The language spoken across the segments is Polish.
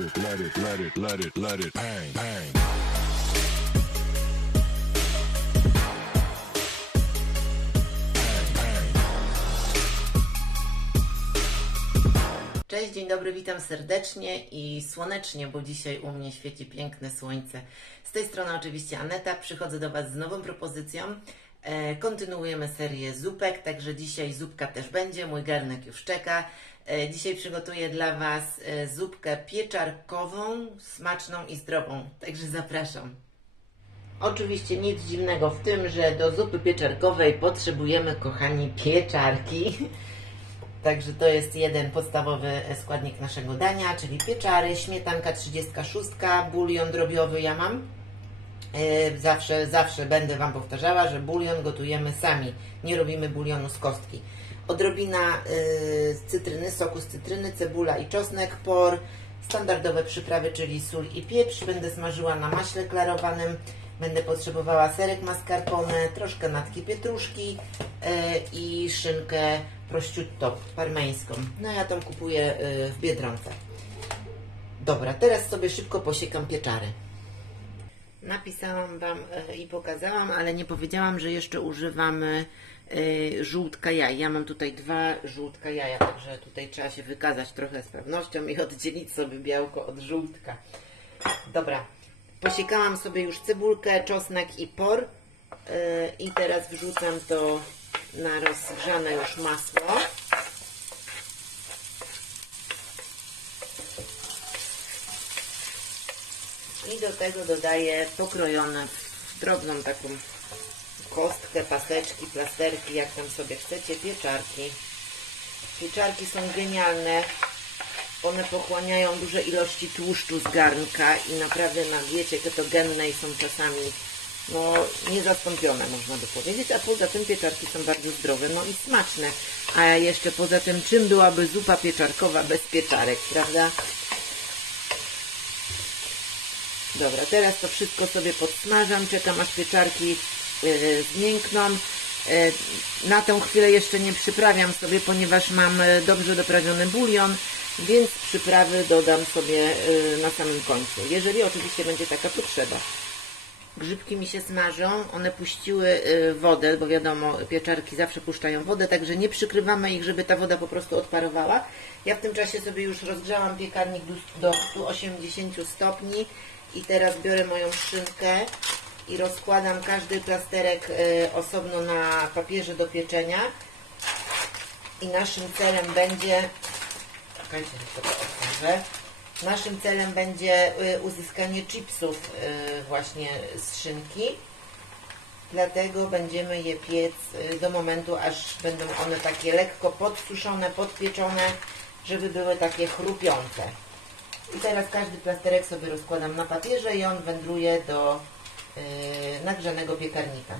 let it bang, bang. Cześć, dzień dobry, witam serdecznie i słonecznie, bo dzisiaj u mnie świeci piękne słońce. Z tej strony oczywiście Aneta, przychodzę do Was z nową propozycją. Kontynuujemy serię zupek, także dzisiaj zupka też będzie, mój garnek już czeka. Dzisiaj przygotuję dla Was zupkę pieczarkową, smaczną i zdrową, także zapraszam. Oczywiście nic dziwnego w tym, że do zupy pieczarkowej potrzebujemy, kochani, pieczarki. Także to jest jeden podstawowy składnik naszego dania, czyli pieczary, śmietanka 36, bulion drobiowy ja mam. Zawsze będę Wam powtarzała, że bulion gotujemy sami, nie robimy bulionu z kostki. Odrobina cytryny, soku z cytryny, cebula i czosnek, por, standardowe przyprawy, czyli sól i pieprz. Będę smażyła na maśle klarowanym. Będę potrzebowała serek mascarpone, troszkę natki pietruszki i szynkę prosciutto parmeńską. No ja tą kupuję w Biedronce. Dobra, teraz sobie szybko posiekam pieczary. Napisałam Wam i pokazałam, ale nie powiedziałam, że jeszcze używamy żółtka jaj. Ja mam tutaj 2 żółtka jaja, także tutaj trzeba się wykazać trochę sprawnością i oddzielić sobie białko od żółtka. Dobra, posiekałam sobie już cebulkę, czosnek i por i teraz wrzucam to na rozgrzane już masło. I do tego dodaję pokrojone w drobną taką kostkę, paseczki, plasterki, jak tam sobie chcecie, pieczarki. Pieczarki są genialne. One pochłaniają duże ilości tłuszczu z garnka i naprawdę na diecie ketogennej są czasami niezastąpione, można by powiedzieć, a poza tym pieczarki są bardzo zdrowe, no i smaczne. A jeszcze poza tym, czym byłaby zupa pieczarkowa bez pieczarek, prawda? Dobra, teraz to wszystko sobie podsmażam, czekam aż pieczarki zmiękną. Na tę chwilę jeszcze nie przyprawiam sobie, ponieważ mam dobrze doprawiony bulion, więc przyprawy dodam sobie na samym końcu, jeżeli oczywiście będzie taka potrzeba. Grzybki mi się smażą, one puściły wodę, bo wiadomo, pieczarki zawsze puszczają wodę, także nie przykrywamy ich, żeby ta woda po prostu odparowała. Ja w tym czasie sobie już rozgrzałam piekarnik do 180 stopni i teraz biorę moją szynkę i rozkładam każdy plasterek osobno na papierze do pieczenia. I naszym celem będzie... Czekajcie, że to otworzę. Naszym celem będzie uzyskanie chipsów właśnie z szynki. Dlatego będziemy je piec do momentu, aż będą one takie lekko podsuszone, podpieczone, żeby były takie chrupiące. I teraz każdy plasterek sobie rozkładam na papierze i on wędruje do nagrzanego piekarnika.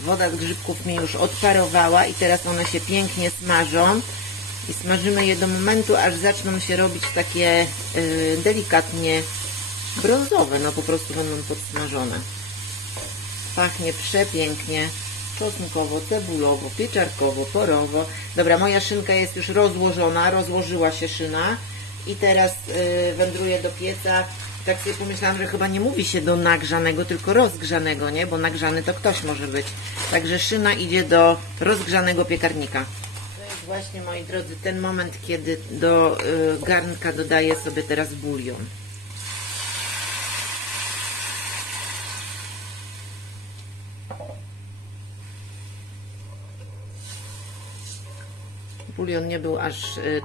Woda z grzybków mi już odparowała i teraz one się pięknie smażą i smażymy je do momentu, aż zaczną się robić takie delikatnie brązowe, no po prostu będą podsmażone. Pachnie przepięknie, czosnkowo, cebulowo, pieczarkowo, porowo. Dobra, moja szynka jest już rozłożona, rozłożyła się szyna i teraz wędruje do pieca. Tak sobie pomyślałam, że chyba nie mówi się do nagrzanego, tylko rozgrzanego, nie? Bo nagrzany to ktoś może być. Także szyna idzie do rozgrzanego piekarnika. To jest właśnie, moi drodzy, ten moment, kiedy do garnka dodaję sobie teraz bulion. Bulion nie był aż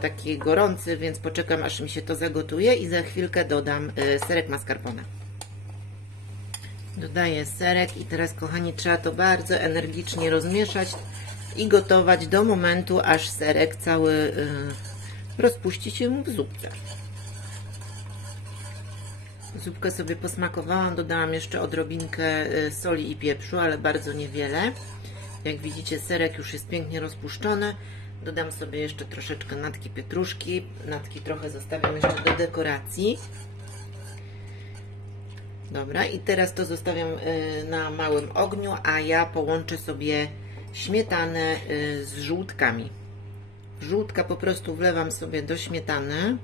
taki gorący, więc poczekam, aż mi się to zagotuje i za chwilkę dodam serek mascarpone. Dodaję serek i teraz, kochani, trzeba to bardzo energicznie rozmieszać i gotować do momentu, aż serek cały rozpuści się w zupce. Zupkę sobie posmakowałam, dodałam jeszcze odrobinkę soli i pieprzu, ale bardzo niewiele. Jak widzicie, serek już jest pięknie rozpuszczony. Dodam sobie jeszcze troszeczkę natki pietruszki. Natki trochę zostawiam jeszcze do dekoracji. Dobra, i teraz to zostawiam na małym ogniu, a ja połączę sobie śmietanę z żółtkami. Żółtka po prostu wlewam sobie do śmietany.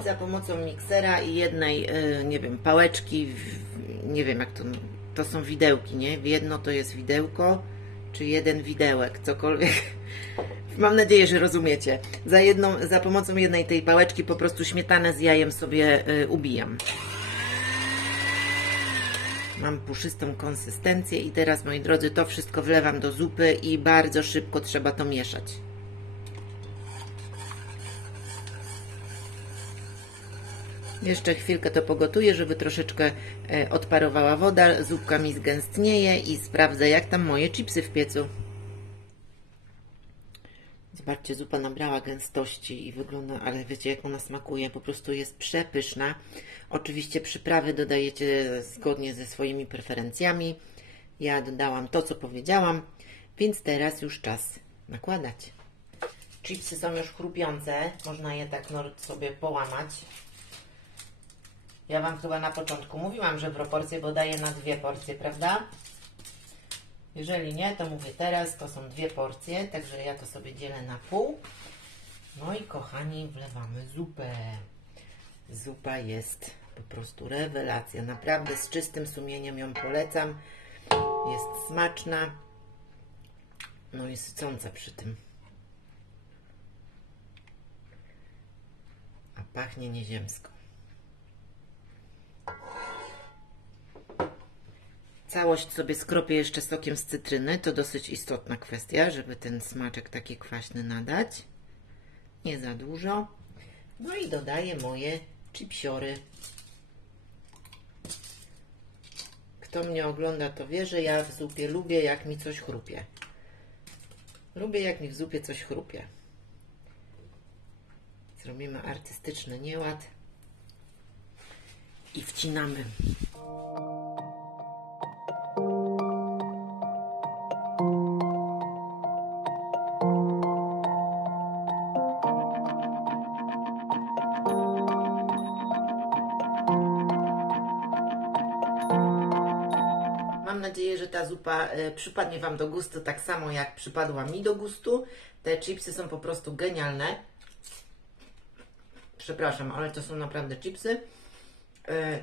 I za pomocą miksera i jednej, nie wiem, pałeczki, nie wiem jak to są widełki, nie? Jedno to jest widełko, czy jeden widełek, cokolwiek. Mam nadzieję, że rozumiecie. Za pomocą jednej tej pałeczki po prostu śmietanę z jajem sobie ubijam. Mam puszystą konsystencję i teraz, moi drodzy, to wszystko wlewam do zupy i bardzo szybko trzeba to mieszać. Jeszcze chwilkę to pogotuję, żeby troszeczkę odparowała woda, zupka mi zgęstnieje i sprawdzę, jak tam moje chipsy w piecu. Zobaczcie, zupa nabrała gęstości i wygląda, ale wiecie, jak ona smakuje, po prostu jest przepyszna. Oczywiście przyprawy dodajecie zgodnie ze swoimi preferencjami. Ja dodałam to, co powiedziałam, więc teraz już czas nakładać. Chipsy są już chrupiące, można je tak sobie połamać. Ja Wam chyba na początku mówiłam, że proporcje podaję na 2 porcje, prawda? Jeżeli nie, to mówię teraz, to są 2 porcje, także ja to sobie dzielę na pół. No i kochani, wlewamy zupę. Zupa jest po prostu rewelacja. Naprawdę z czystym sumieniem ją polecam. Jest smaczna. No i sycąca przy tym. A pachnie nieziemsko. Całość sobie skropię jeszcze sokiem z cytryny. To dosyć istotna kwestia, żeby ten smaczek taki kwaśny nadać. Nie za dużo. No i dodaję moje chipsiory. Kto mnie ogląda, to wie, że ja w zupie lubię, jak mi coś chrupie. Lubię, jak mi w zupie coś chrupie. Zrobimy artystyczny nieład i wcinamy. Mam nadzieję, że ta zupa przypadnie Wam do gustu, tak samo jak przypadła mi do gustu. Te chipsy są po prostu genialne. Przepraszam, ale to są naprawdę chipsy.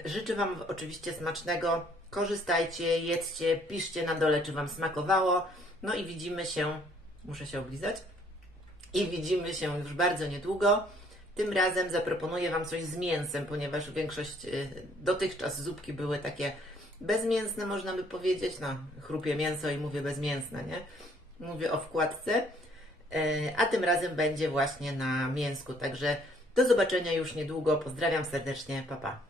Życzę Wam oczywiście smacznego. Korzystajcie, jedzcie, piszcie na dole, czy Wam smakowało. No i widzimy się, muszę się oblizać, i widzimy się już bardzo niedługo. Tym razem zaproponuję Wam coś z mięsem, ponieważ większość dotychczas zupki były takie bezmięsne, można by powiedzieć. No, chrupię mięso i mówię bezmięsne, nie? Mówię o wkładce. A tym razem będzie właśnie na mięsku. Także do zobaczenia już niedługo. Pozdrawiam serdecznie. Pa, pa.